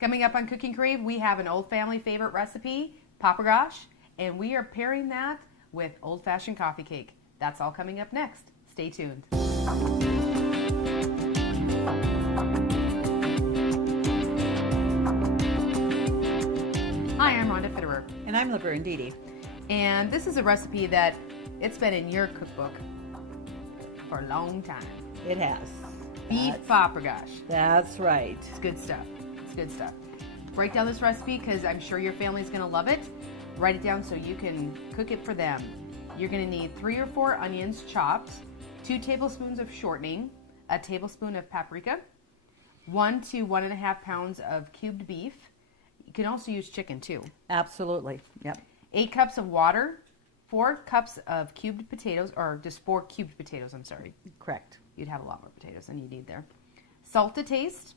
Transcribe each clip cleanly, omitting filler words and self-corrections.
Coming up on Cooking Crave, we have an old family favorite recipe, Paprikash, and we are pairing that with old-fashioned coffee cake. That's all coming up next. Stay tuned. Hi, I'm Rhonda Fitterer. And I'm Laverne. And this is a recipe that it's been in your cookbook for a long time. It has. Beef Paprikash. That's right. It's good stuff. It's good stuff. Write down this recipe because I'm sure your family's going to love it. Write it down so you can cook it for them. You're going to need 3 or 4 onions chopped, 2 tablespoons of shortening, a tablespoon of paprika, 1 to 1.5 pounds of cubed beef. You can also use chicken too. Absolutely. Yep. 8 cups of water, 4 cups of cubed potatoes, or just 4 cubed potatoes, I'm sorry. Correct. You'd have a lot more potatoes than you need there. Salt to taste.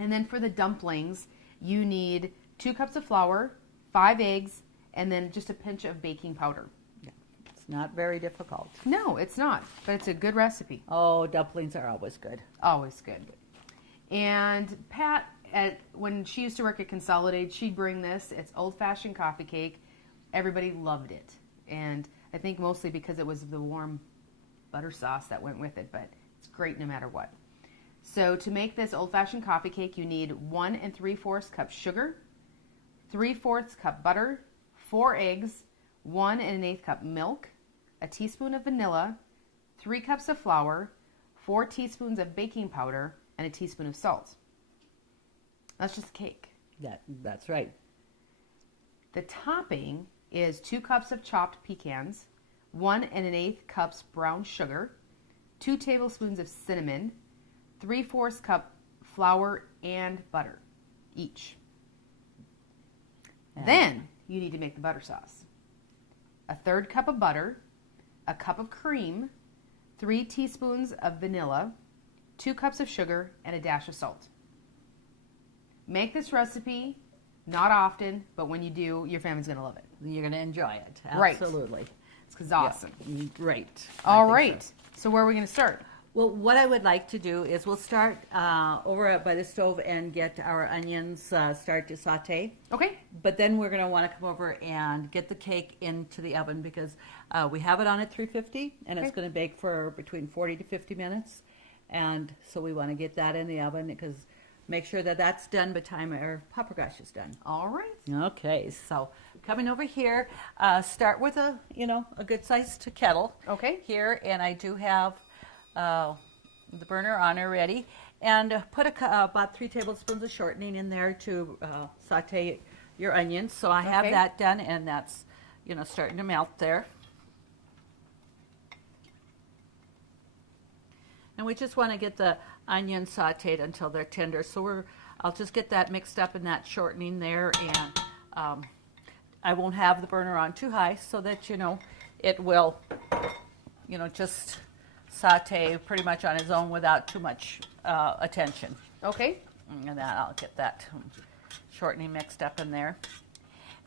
And then for the dumplings, you need 2 cups of flour, 5 eggs, and then just a pinch of baking powder. Yeah. It's not very difficult. No, it's not, but it's a good recipe. Oh, dumplings are always good. Always good. And Pat, when she used to work at Consolidated, she'd bring this. It's old-fashioned coffee cake. Everybody loved it. And I think mostly because it was the warm butter sauce that went with it, but it's great no matter what. So to make this old-fashioned coffee cake, you need 1 3/4 cup sugar, 3/4 cup butter, 4 eggs, 1 1/8 cup milk, a teaspoon of vanilla, 3 cups of flour, 4 teaspoons of baking powder, and a teaspoon of salt. That's just cake. That's right. The topping is 2 cups of chopped pecans, 1 1/8 cups brown sugar, 2 tablespoons of cinnamon, 3/4 cup flour and butter each. Then you need to make the butter sauce. A 1/3 cup of butter, a cup of cream, 3 teaspoons of vanilla, 2 cups of sugar, and a dash of salt. Make this recipe not often, but when you do, your family's going to love it. You're going to enjoy it. Right. Absolutely. It's awesome. Yeah. Great. All right. So where are we going to start? Well, what I would like to do is we'll start over by the stove and get our onions start to saute. Okay. But then we're going to want to come over and get the cake into the oven because we have it on at 350 and it's going to bake for between 40 to 50 minutes. And so we want to get that in the oven because make sure that that's done by the time our paprikash is done. All right. Okay, so coming over here, start with a good sized kettle. Okay. Here, and I do have the burner on already, and put about 3 tablespoons of shortening in there to saute your onions. So I have that done, and that's starting to melt there. And we just want to get the onions sauteed until they're tender. So I'll just get that mixed up in that shortening there, and I won't have the burner on too high so that it will just saute pretty much on its own without too much attention. Okay. And then I'll get that shortening mixed up in there.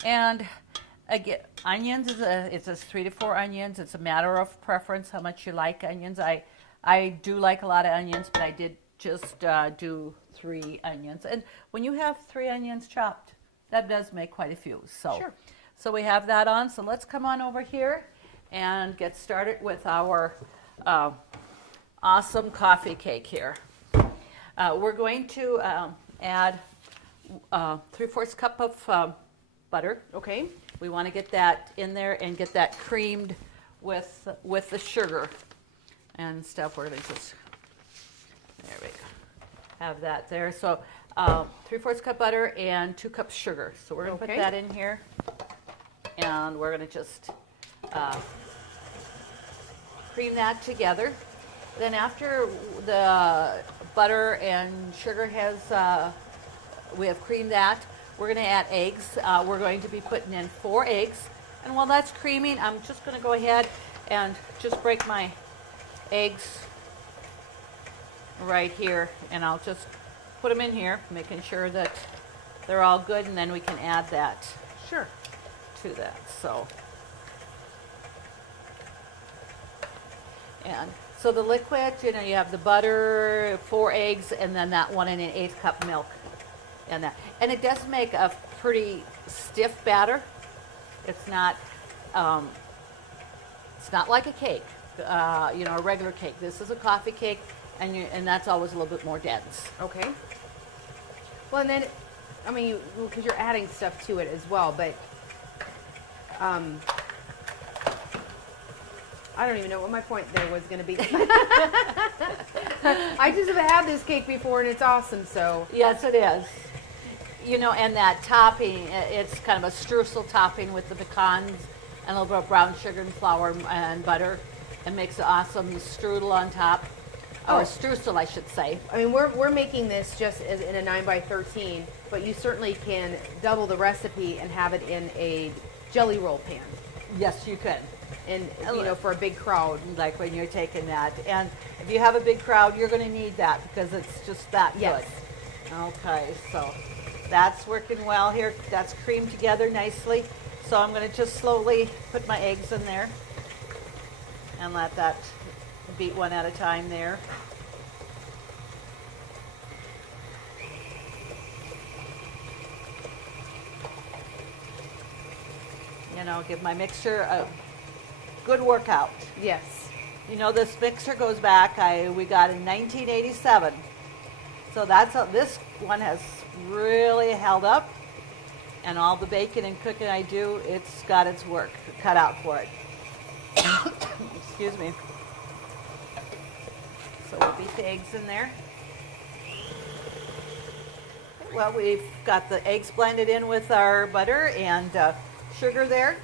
And again, onions it's a 3 to 4 onions. It's a matter of preference how much you like onions. I do like a lot of onions, but I did just do 3 onions. And when you have 3 onions chopped, that does make quite a few. So, sure. So we have that on. So let's come on over here and get started with our awesome coffee cake here. We're going to add 3/4 cup of butter. Okay. We want to get that in there and get that creamed with the sugar and stuff. We're going to just, there we go, have that there. So 3/4 cup butter and 2 cups sugar. So we're going to put that in here, and we're going to just cream that together. Then after the butter and sugar we have creamed that, we're going to add eggs. We're going to be putting in 4 eggs. And while that's creaming, I'm just going to go ahead and just break my eggs right here, and I'll just put them in here, making sure that they're all good, and then we can add that to that. So, and so the liquid, you have the butter, 4 eggs, and then that 1 1/8 cup milk And it does make a pretty stiff batter. It's not like a cake, a regular cake. This is a coffee cake, and that's always a little bit more dense. Okay. Well, and then, I mean, because you're adding stuff to it as well, but I don't even know what my point there was going to be. I just have had this cake before, and it's awesome, so. Yes, it is. And that topping, it's kind of a streusel topping with the pecans and a little bit of brown sugar and flour and butter. It makes an awesome strudel on top. Or streusel, I should say. I mean, we're making this just as in a 9x13, but you certainly can double the recipe and have it in a jelly roll pan. Yes, you could. And, for a big crowd. Like when you're taking that. And if you have a big crowd, you're going to need that because it's just that yes. good. Okay, so that's working well here. That's creamed together nicely. So I'm going to just slowly put my eggs in there and let that beat one at a time there. Give my mixture a good workout. Yes. This mixer goes back, we got in 1987. So this one has really held up. And all the baking and cooking I do, it's got its work cut out for it. Excuse me. So we'll beat the eggs in there. Well, we've got the eggs blended in with our butter and sugar there.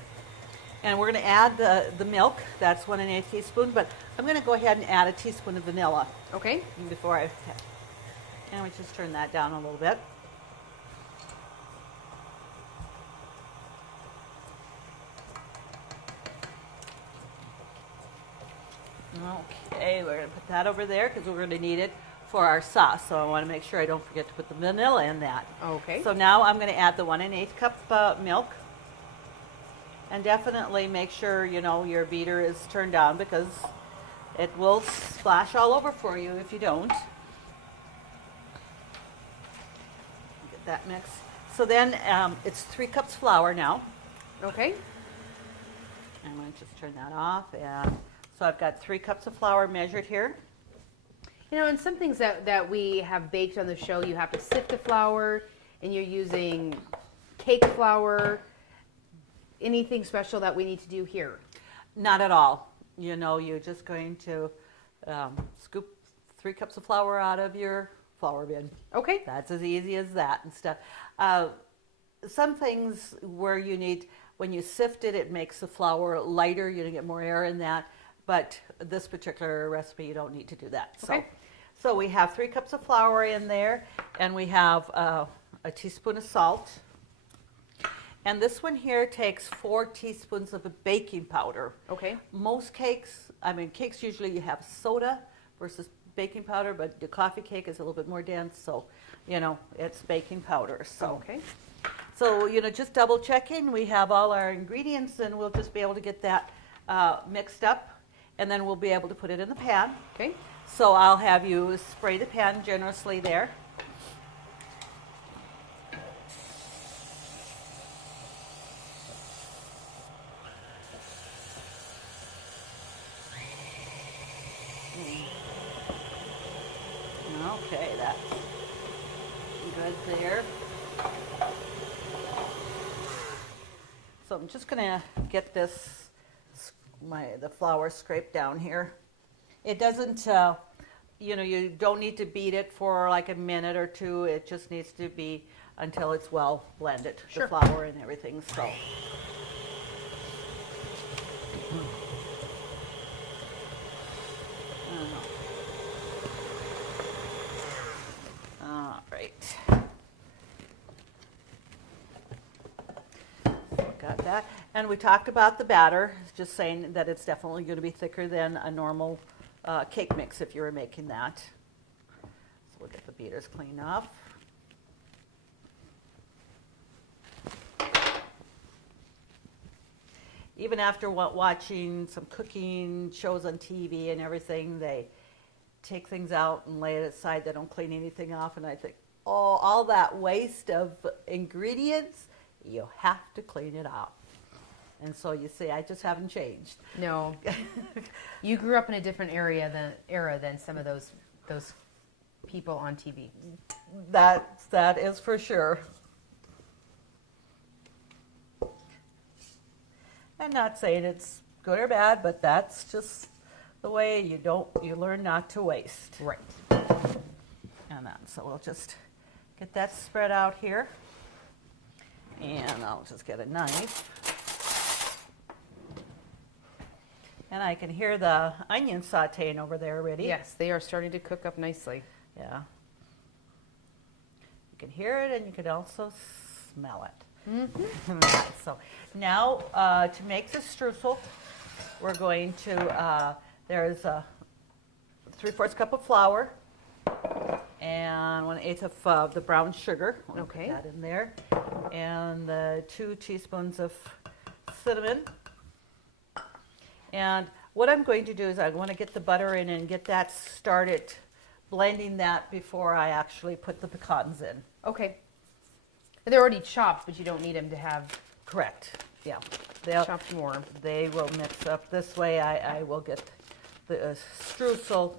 And we're going to add the milk. That's 1 1/8 teaspoon. But I'm going to go ahead and add a teaspoon of vanilla. Okay. And we just turn that down a little bit. Okay, we're going to put that over there because we're going to need it for our sauce. So I want to make sure I don't forget to put the vanilla in that. Okay. So now I'm going to add the 1 1/8 cup milk. And definitely make sure, your beater is turned down because it will splash all over for you if you don't. Get that mixed. So then it's 3 cups flour now. Okay. I'm going to just turn that off. And so I've got 3 cups of flour measured here. And some things that we have baked on the show, you have to sift the flour, and you're using cake flour. Anything special that we need to do here? Not at all. You're just going to scoop 3 cups of flour out of your flour bin. Okay. That's as easy as that and stuff. Some things where when you sift it, it makes the flour lighter. You get more air in that. But this particular recipe, you don't need to do that. Okay. So we have 3 cups of flour in there, and we have a teaspoon of salt. And this one here takes 4 teaspoons of baking powder. Okay. Most cakes usually you have soda versus baking powder, but the coffee cake is a little bit more dense, so, it's baking powder. So, okay. So, just double checking. We have all our ingredients, and we'll just be able to get that mixed up, and then we'll be able to put it in the pan. Okay. So I'll have you spray the pan generously there. Okay, that's good there. So I'm just going to get the flour scraped down here. It doesn't, you don't need to beat it for like a minute or two. It just needs to be until it's well blended, sure. The flour and everything. So. All right. Got that. And we talked about the batter, just saying that it's definitely going to be thicker than a normal cake mix if you were making that. So we'll get the beaters cleaned off. Even after watching some cooking shows on TV and everything, they take things out and lay it aside. They don't clean anything off, and I think, all that waste of ingredients, you have to clean it up. And so you see, I just haven't changed. No, you grew up in a different era than some of those people on TV. That is for sure. I'm not saying it's good or bad, but that's just the way you learn not to waste. Right. And so we'll just get that spread out here. And I'll just get a knife. And I can hear the onion sauteing over there already. Yes, they are starting to cook up nicely. Yeah. You can hear it and you can also smell it. Mm-hmm. So now to make the streusel, we're going to, there's a 3/4 cup of flour and 1/8 of the brown sugar. Okay. Put that in there. And the 2 teaspoons of cinnamon. And what I'm going to do is I want to get the butter in and get that started blending that before I actually put the pecans in. Okay. They're already chopped, but you don't need them to have Correct. Yeah. chopped more. They will mix up. This way I will get the streusel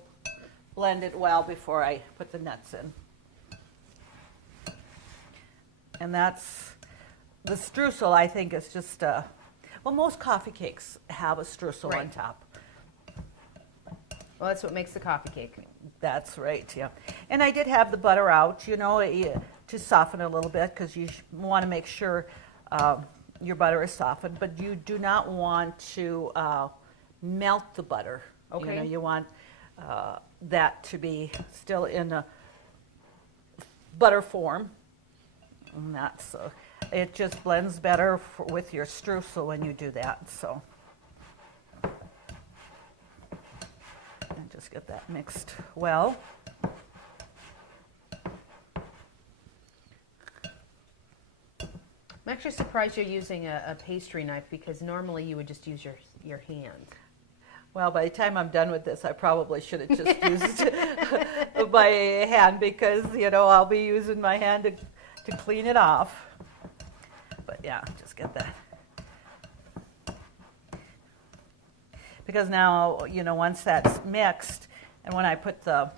blended well before I put the nuts in. And that's, the streusel I think is just, well, most coffee cakes have a streusel on top. Well, that's what makes the coffee cake. That's right, yeah. And I did have the butter out, to soften a little bit because you want to make sure your butter is softened, but you do not want to melt the butter. Okay. You want that to be still in a butter form. And that's, it just blends better with your streusel when you do that, so. And just get that mixed well. I'm actually surprised you're using a pastry knife because normally you would just use your hand. Well, by the time I'm done with this, I probably should have just used my hand because, I'll be using my hand to clean it off. But yeah, just get that. Because now, once that's mixed, and when I put the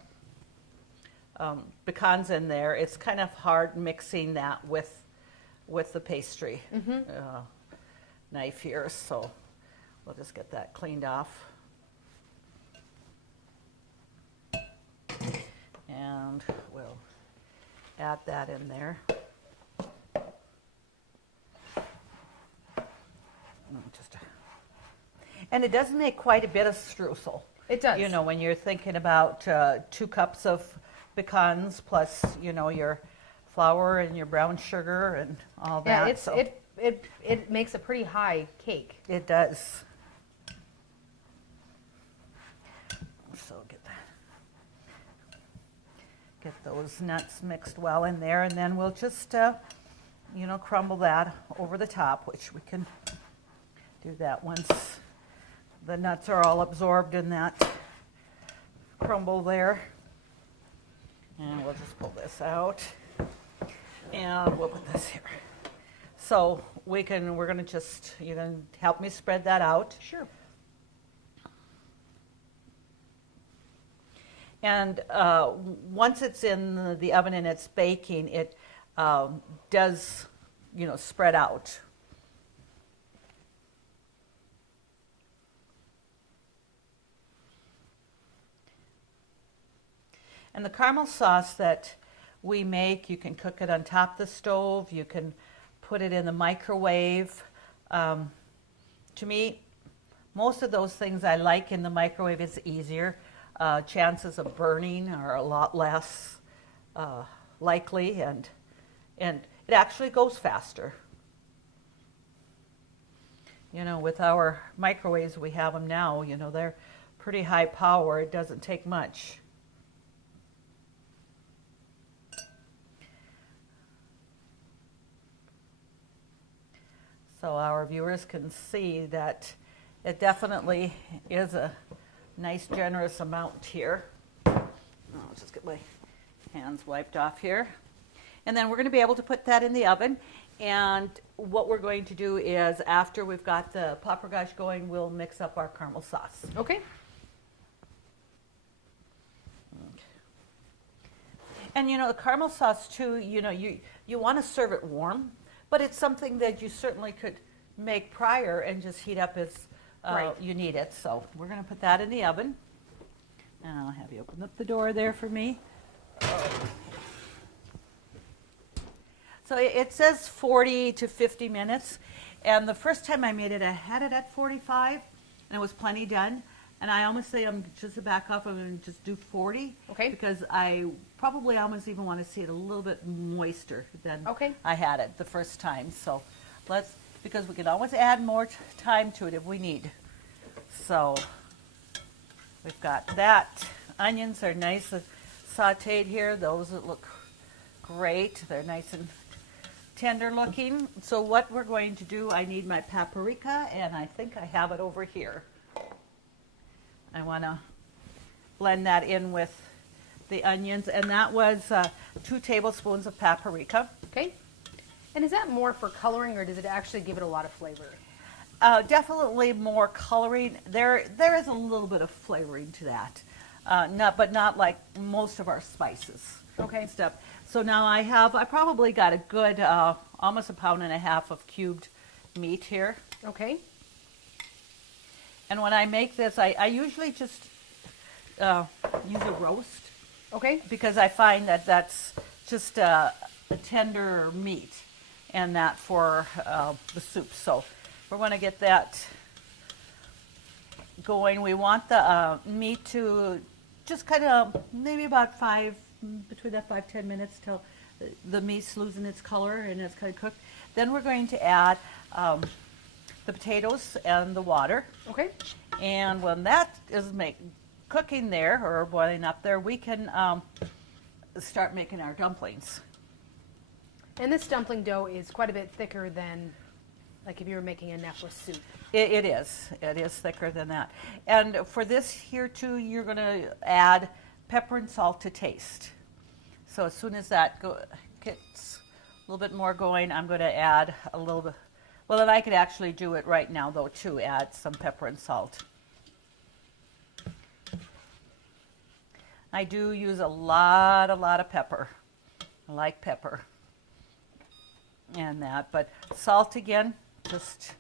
pecans in there, it's kind of hard mixing that with the pastry knife here. So we'll just get that cleaned off. And we'll add that in there. And it does make quite a bit of streusel. It does. When you're thinking about 2 cups of pecans plus, your flour and your brown sugar and all that. Yeah, it makes a pretty high cake. It does. So get those nuts mixed well in there, and then we'll just, crumble that over the top, which we can do that once the nuts are all absorbed in that crumble there. And we'll just pull this out, and we'll put this here. So we're gonna just, you can help me spread that out. Sure. And once it's in the oven and it's baking, it does, spread out. And the caramel sauce that we make, you can cook it on top of the stove. You can put it in the microwave. To me, most of those things I like in the microwave is easier. Chances of burning are a lot less likely, and it actually goes faster. With our microwaves, we have them now, they're pretty high power. It doesn't take much. So our viewers can see that it definitely is a nice generous amount here. I'll just get my hands wiped off here. And then we're going to be able to put that in the oven. And what we're going to do is, after we've got the paprikash going, we'll mix up our caramel sauce. Okay. And you know, the caramel sauce too, you know, you want to serve it warm, but it's something that you certainly could make prior and just heat up as Right. you need it. So we're going to put that in the oven. And I'll have you open up the door there for me. So it says 40 to 50 minutes. And the first time I made it, I had it at 45, and it was plenty done. And I almost say I'm just to back off and just do 40. Okay. Because I probably almost even want to see it a little bit moister than Okay. I had it the first time. So because we can always add more time to it if we need. So we've got that. Onions are nice and sauteed here. Those that look great. They're nice and tender looking. So what we're going to do, I need my paprika, and I think I have it over here. I want to blend that in with the onions, and that was 2 tablespoons of paprika. Okay. And is that more for coloring, or does it actually give it a lot of flavor? Definitely more coloring. There is a little bit of flavoring to that, but not like most of our spices. Okay. Stuff. So now I probably got a good almost 1.5 pounds of cubed meat here. Okay. And when I make this, I usually just use a roast, Okay. because I find that that's just a tender meat, and that for the soup. So we're going to get that going. We want the meat to just kind of maybe about between that 5-10 minutes till the meat's losing its color and it's kind of cooked. Then we're going to add the potatoes and the water. Okay. And when that is cooking there or boiling up there, we can start making our dumplings. And this dumpling dough is quite a bit thicker than, like, if you were making a Nefla soup. It is. It is thicker than that. And for this here too, you're going to add pepper and salt to taste. So as soon as that gets a little bit more going, I'm going to add a little bit. Well, and I could actually do it right now though too. Add some pepper and salt. I do use a lot of pepper. I like pepper and that, but salt again, just,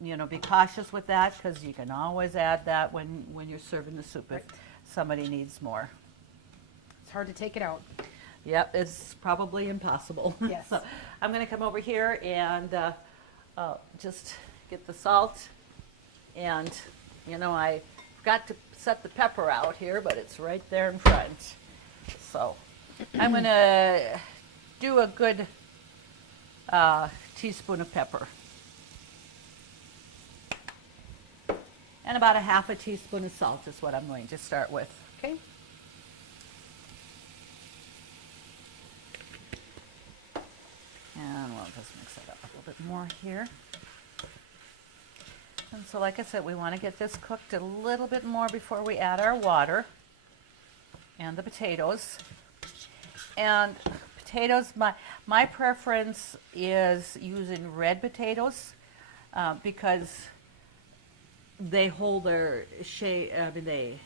you know, be cautious with that, because you can always add that when you're serving the soup if somebody needs more. It's hard to take it out. Yep, it's probably impossible. Yes. So I'm going to come over here and just get the salt, and you know, I forgot to set the pepper out here, but it's right there in front. So I'm going to do a good teaspoon of pepper. And about a 1/2 teaspoon of salt is what I'm going to start with. Okay. And we'll just mix it up a little bit more here. And so like I said, we want to get this cooked a little bit more before we add our water and the potatoes. And potatoes, my preference is using red potatoes because they hold their shape. I mean, they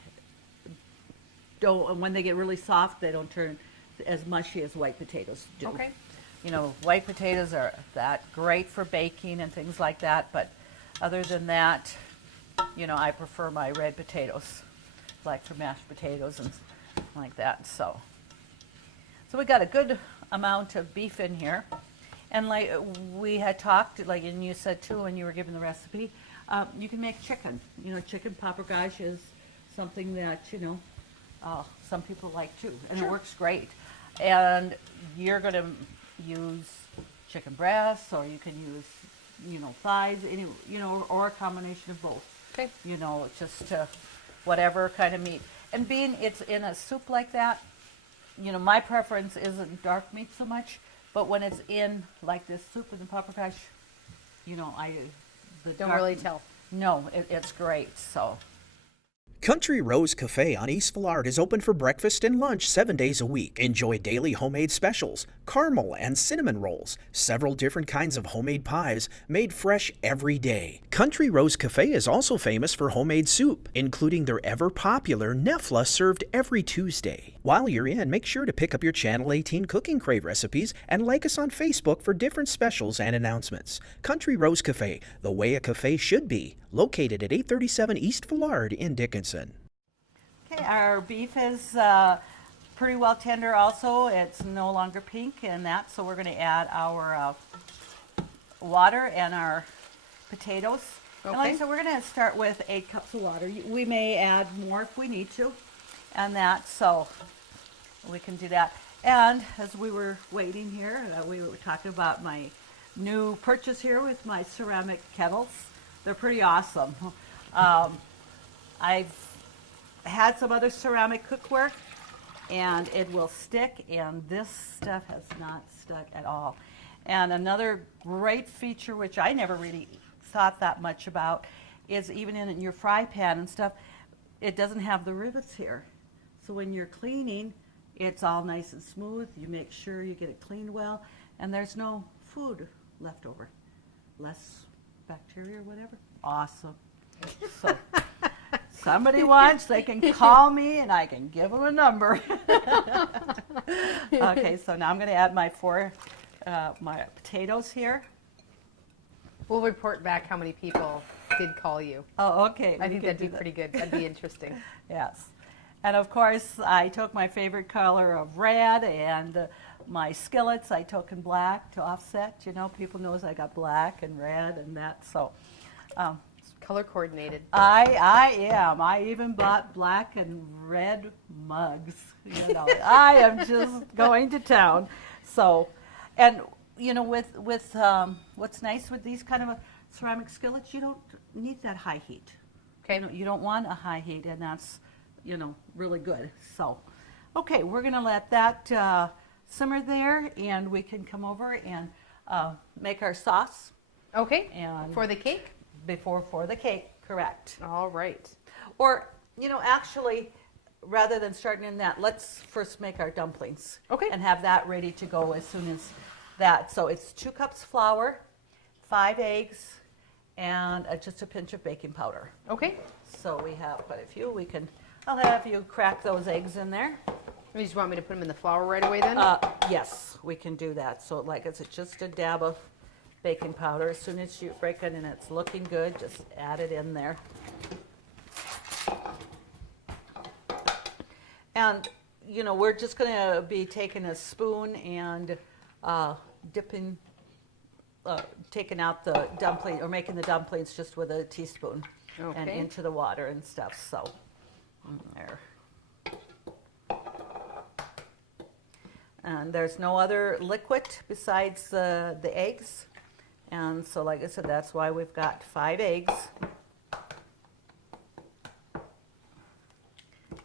don't, when they get really soft, they don't turn as mushy as white potatoes do. Okay. You know, white potatoes are that great for baking and things like that, but other than that, you know, I prefer my red potatoes, like for mashed potatoes and like that. So we got a good amount of beef in here, and like we had talked, like, and you said too when you were giving the recipe, you can make chicken. You know, chicken paprikash is something that, you know, some people like too, and Sure. it works great. And you're going to use chicken breasts, or you can use, you know, thighs, any, you know, or a combination of both. Okay. You know, just whatever kind of meat. And being it's in a soup like that, you know, my preference isn't dark meat so much, but when it's in like this soup with the paprikash, you know, Don't really tell. No, it's great. So Country Rose Cafe on East Villard is open for breakfast and lunch 7 days a week. Enjoy daily homemade specials, caramel and cinnamon rolls, several different kinds of homemade pies made fresh every day. Country Rose Cafe is also famous for homemade soup, including their ever-popular Nefla served every Tuesday. While you're in, make sure to pick up your Channel 18 Cooking Crave recipes and like us on Facebook for different specials and announcements. Country Rose Cafe, the way a cafe should be, located at 837 East Villard in Dickinson. Okay, our beef is pretty well tender also. It's no longer pink and that, so we're going to add our water and our potatoes. Okay. And like I said, we're going to start with 8 cups of water. We may add more if we need to, and that, so we can do that. And as we were waiting here, we were talking about my new purchase here with my ceramic kettles. They're pretty awesome. I've had some other ceramic cookware and it will stick, and this stuff has not stuck at all. And another great feature, which I never really thought that much about, is even in your fry pan and stuff, it doesn't have the rivets here. So when you're cleaning, it's all nice and smooth. You make sure you get it cleaned well, and there's no food left over. Less bacteria or whatever. Awesome. So somebody wants, they can call me and I can give them a number. Okay, so now I'm going to add my my potatoes here. We'll report back how many people did call you. Oh, okay. I think that'd be pretty good. That'd be interesting. Yes. And of course, I took my favorite color of red, and my skillets I took in black to offset. You know, people knows I got black and red and that. So Color coordinated. I am. I even bought black and red mugs. You know, I am just going to town. So, and you know, with what's nice with these kind of ceramic skillets, you don't need that high heat. Okay. You don't want a high heat, and that's, you know, really good. So, okay, we're going to let that simmer there, and we can come over and make our sauce. Okay. And For the cake? for the cake, correct. All right. Or, you know, actually, rather than starting in that, let's first make our dumplings. Okay. And have that ready to go as soon as that. So it's 2 cups flour, 5 eggs, and just a pinch of baking powder. Okay. So we have quite a few. I'll have you crack those eggs in there. You just want me to put them in the flour right away then? Yes, we can do that. So like it's just a dab of baking powder. As soon as you break it and it's looking good, just add it in there. And, you know, we're just going to be taking a spoon and dipping, taking out the dumpling, or making the dumplings just with a teaspoon. Okay. And into the water and stuff. So, there. And there's no other liquid besides the eggs. And so, like I said, that's why we've got 5 eggs.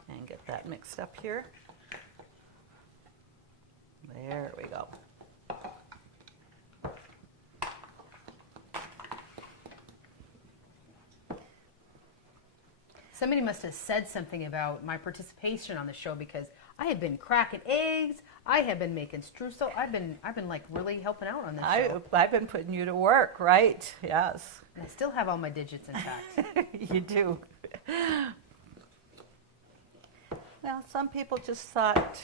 And get that mixed up here. There we go. Somebody must have said something about my participation on the show, because I have been cracking eggs. I have been making streusel. I've been like really helping out on this show. I've been putting you to work, right? Yes. And I still have all my digits intact. You do. Well, some people just thought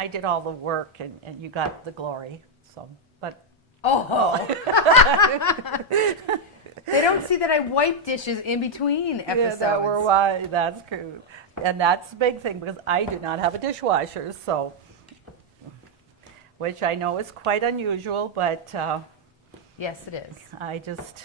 I did all the work and you got the glory. So, but They don't see that I wipe dishes in between episodes. Yeah, that's cool. And that's the big thing, because I do not have a dishwasher, so, which I know is quite unusual, but Yes, it is. I just,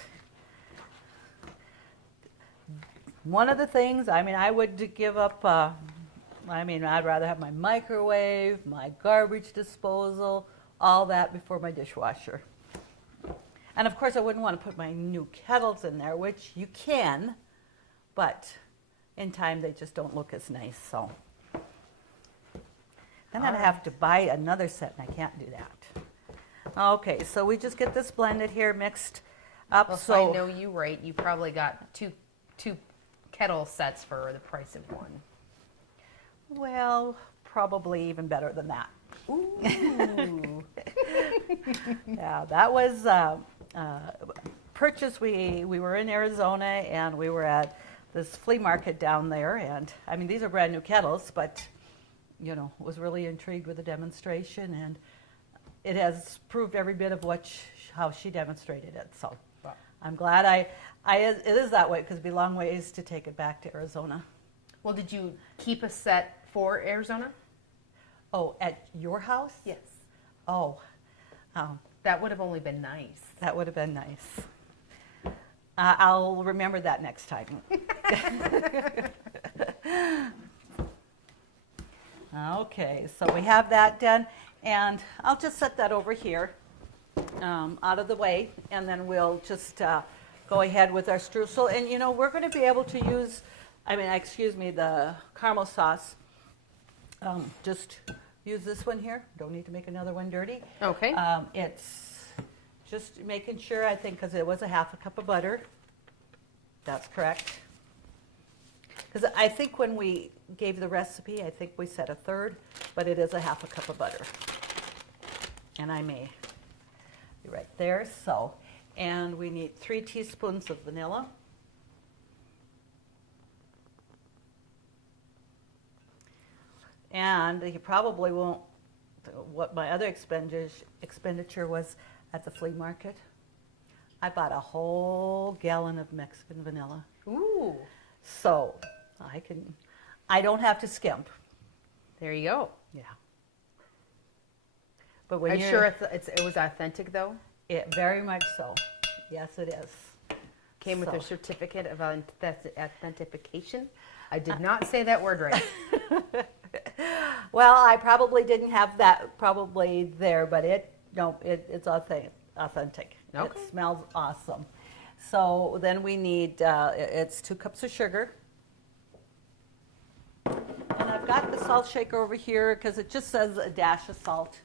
one of the things, I mean, I would give up, I'd rather have my microwave, my garbage disposal, all that before my dishwasher. And of course, I wouldn't want to put my new kettles in there, which you can, but in time they just don't look as nice. So then I'd have to buy another set, and I can't do that. Okay, so we just get this blended here, mixed up. Well, if so I know you right, you probably got two kettle sets for the price of one? Well, probably even better than that. Ooh. Yeah, that was purchase. We were in Arizona and we were at this flea market down there, and I mean these are brand new kettles, but was really intrigued with the demonstration, and it has proved every bit of how she demonstrated it. So Wow. I'm glad it is that way, because it'd be a long ways to take it back to Arizona. Well, did you keep a set for Arizona? Oh, at your house? Yes. Oh, That would have only been nice. that would have been nice. I'll remember that next time. Okay, so we have that done, and I'll just set that over here out of the way, and then we'll just go ahead with our streusel. And we're going to be able to use, the caramel sauce. Just use this one here. Don't need to make another one dirty. Okay. It's just making sure, I think, because it was a half a cup of butter. That's correct. Because I think when we gave the recipe, I think we said a third, but it is a half a cup of butter. And I may be right there. So, and we need 3 teaspoons of vanilla. And you probably won't, what my other expenditure was at the flea market. I bought a whole gallon of Mexican vanilla. Ooh. So I don't have to skimp. There you go. Yeah. But when Are you sure it was authentic though? It very much so. Yes, it is. Came with So. a certificate of authentication. I did not say that word right. Well, I probably didn't have that there, but it's authentic. Okay. It smells awesome. So then we need, it's 2 cups of sugar. And I've got the salt shaker over here because it just says a dash of salt.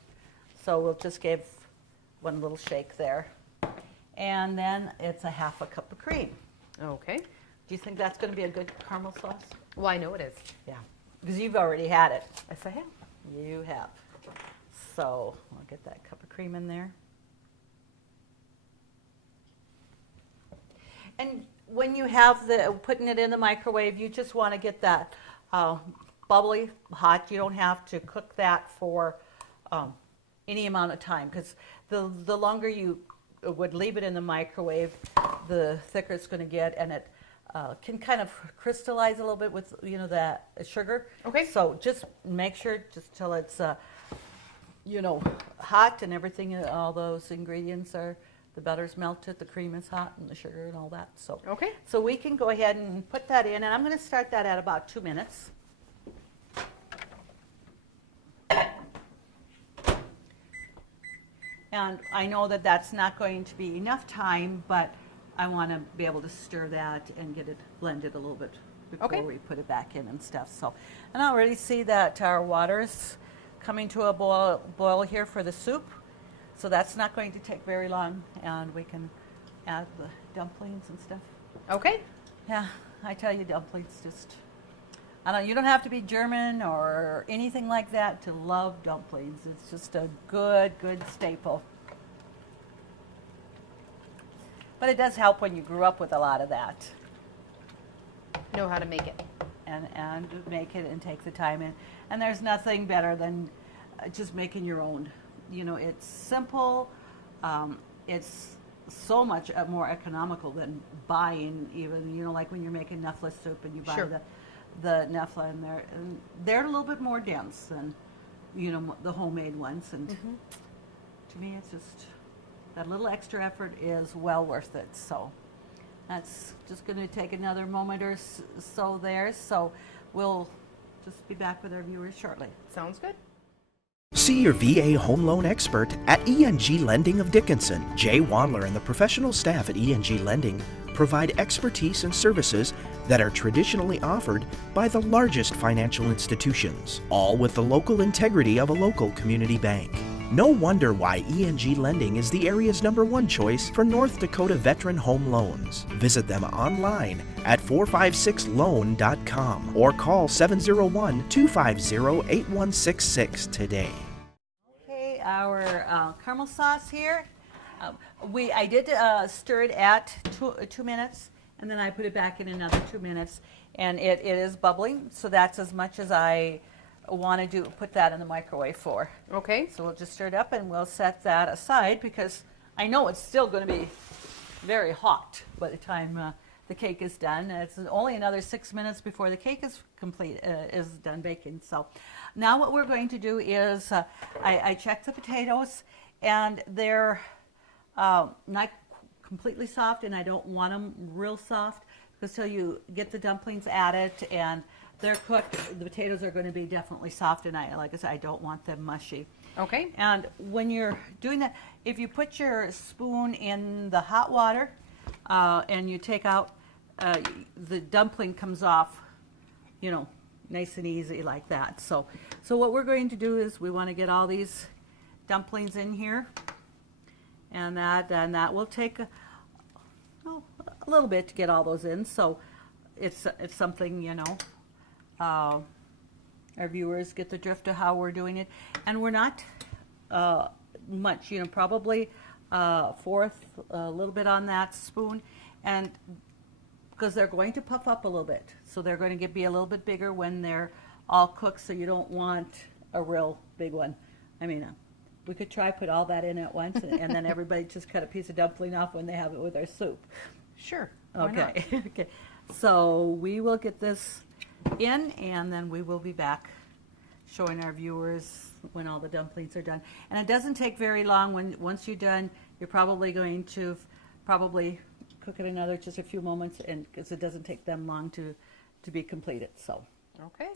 So we'll just give one little shake there. And then it's a half a cup of cream. Okay. Do you think that's going to be a good caramel sauce? Well, I know it is. Yeah, because you've already had it. Yes, I have. You have. So I'll get that cup of cream in there. And when you have putting it in the microwave, you just want to get that bubbly hot. You don't have to cook that for any amount of time, because the longer you would leave it in the microwave, the thicker it's going to get, and it can kind of crystallize a little bit with that sugar. Okay. So just make sure just till it's hot and everything. All those ingredients the butter's melted, the cream is hot, and the sugar and all that. So Okay. So we can go ahead and put that in, and I'm going to start that at about 2 minutes. And I know that that's not going to be enough time, but I want to be able to stir that and get it blended a little bit before Okay. we put it back in and stuff. So, and I already see that our water's coming to a boil here for the soup. So that's not going to take very long, and we can add the dumplings and stuff. Okay. Yeah, I tell you, dumplings you don't have to be German or anything like that to love dumplings. It's just a good staple. But it does help when you grew up with a lot of that Know how to make it. and make it and take the time in. And there's nothing better than just making your own. It's simple. It's so much more economical than buying even, like when you're making Nuffla soup and you buy Sure. the Nuffla, and they're a little bit more dense than, the homemade ones. And to me, it's just that little extra effort is well worth it. So that's just going to take another moment or so there. So we'll just be back with our viewers shortly. Sounds good. See your VA home loan expert at ENG Lending of Dickinson. Jay Wadler and the professional staff at ENG Lending provide expertise and services that are traditionally offered by the largest financial institutions, all with the local integrity of a local community bank. No wonder why ENG Lending is the area's #1 choice for North Dakota veteran home loans. Visit them online at 456loan.com or call 701-250-8166 today. Okay, our caramel sauce here. I did stir it at 2 minutes, and then I put it back in another 2 minutes, and it is bubbling. So that's as much as I want to put that in the microwave for. Okay. So we'll just stir it up, and we'll set that aside because I know it's still going to be very hot by the time the cake is done. It's only another 6 minutes before the cake is complete, is done baking. So now what we're going to do is I check the potatoes, and they're not completely soft, and I don't want them real soft because till you get the dumplings at it and they're cooked, the potatoes are going to be definitely soft, and like I said, I don't want them mushy. Okay. And when you're doing that, if you put your spoon in the hot water and you take out, the dumpling comes off, nice and easy like that. So what we're going to do is we want to get all these dumplings in here, and that will take a little bit to get all those in. So it's something, our viewers get the drift of how we're doing it, and we're not much, probably fourth, a little bit on that spoon, and because they're going to puff up a little bit, so they're going to be a little bit bigger when they're all cooked. So you don't want a real big one. I mean, we could try put all that in at once, and then everybody just cut a piece of dumpling off when they have it with their soup. Sure. Why Okay. Okay. So we will get this in, and then we will be back showing our viewers when all the dumplings are done. And it doesn't take very long. Once you're done, you're probably going to cook it another just a few moments, and because it doesn't take them long to be completed. So Okay.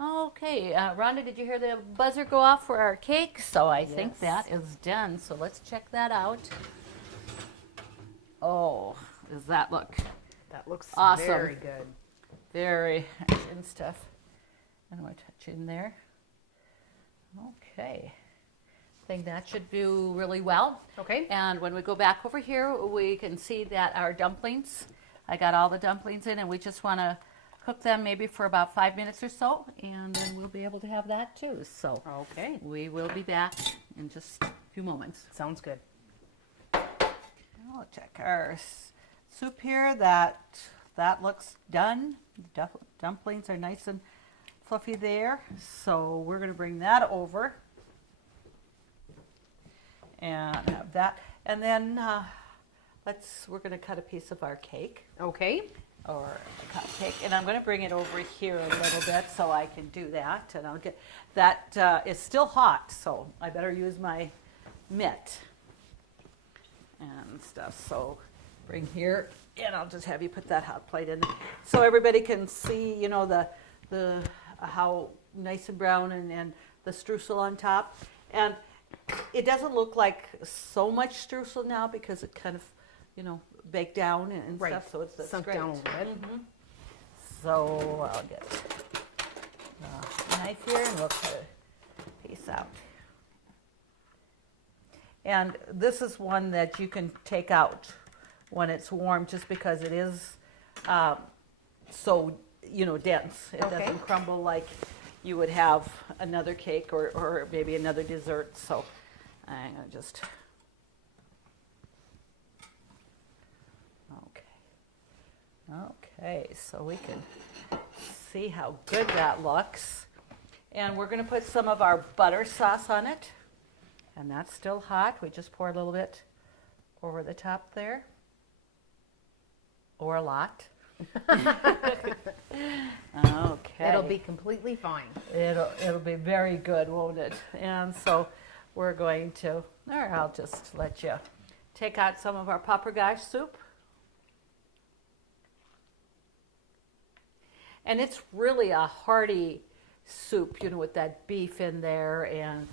okay, Rhonda, did you hear the buzzer go off for our cake? So I think Yes. that is done. So let's check that out. Oh, does that look That looks Awesome. very good. very and stuff? And we'll touch in there. Okay. I think that should do really well. Okay. And when we go back over here, we can see that our dumplings, I got all the dumplings in, and we just want to cook them maybe for about 5 minutes or so, and then we'll be able to have that too. So Okay. we will be back in just a few moments. Sounds good. I'll check our soup here. That looks done. Dumplings are nice and fluffy there. So we're going to bring that over and have that. And then we're going to cut a piece of our cake, Okay. or a cupcake, and I'm going to bring it over here a little bit so I can do that. And I'll get that. It's still hot, so I better use my mitt and stuff. So bring here, and I'll just have you put that hot plate in so everybody can see, the how nice and brown and the streusel on top. And it doesn't look like so much streusel now because it kind of, baked down and Right. stuff. So it's Sunk great. down a little bit. So I'll get a knife here, and we'll cut a piece out. And this is one that you can take out when it's warm, just because it is so dense. It Okay. doesn't crumble like you would have another cake or maybe another dessert. So I'm gonna just okay, so we can see how good that looks. And we're going to put some of our butter sauce on it. And that's still hot. We just pour a little bit over the top there. Or a lot. Okay. It'll be completely fine. It'll be very good, won't it? And so we're going to, or I'll just let you take out some of our Paprikash soup. And it's really a hearty soup, with that beef in there, and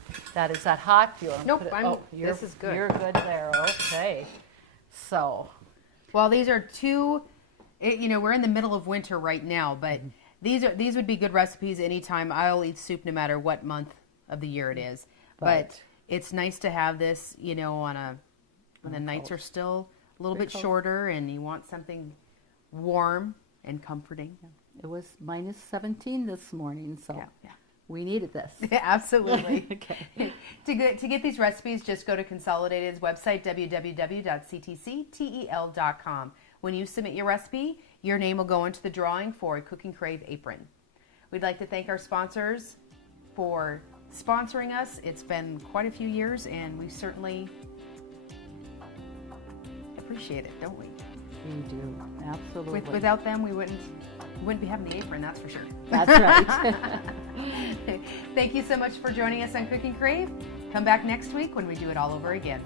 is that hot? You want to Nope, put it, this is good. You're good there, okay. So, Well, these are we're in the middle of winter right now, but these would be good recipes anytime. I'll eat soup no matter what month of the year it is. Right. But it's nice to have this, you know, when the nights are still a little bit shorter and you want something warm and comforting. It was minus 17 this morning, so Yeah. we needed this. Absolutely. Okay. To get these recipes, just go to Consolidated's website, www.ctctel.com. When you submit your recipe, your name will go into the drawing for a Cooking Crave apron. We'd like to thank our sponsors for sponsoring us. It's been quite a few years, and we certainly appreciate it, don't we? We do, absolutely. Without them, we wouldn't be having the apron, that's for sure. That's right. Thank you so much for joining us on Cooking Crave. Come back next week when we do it all over again.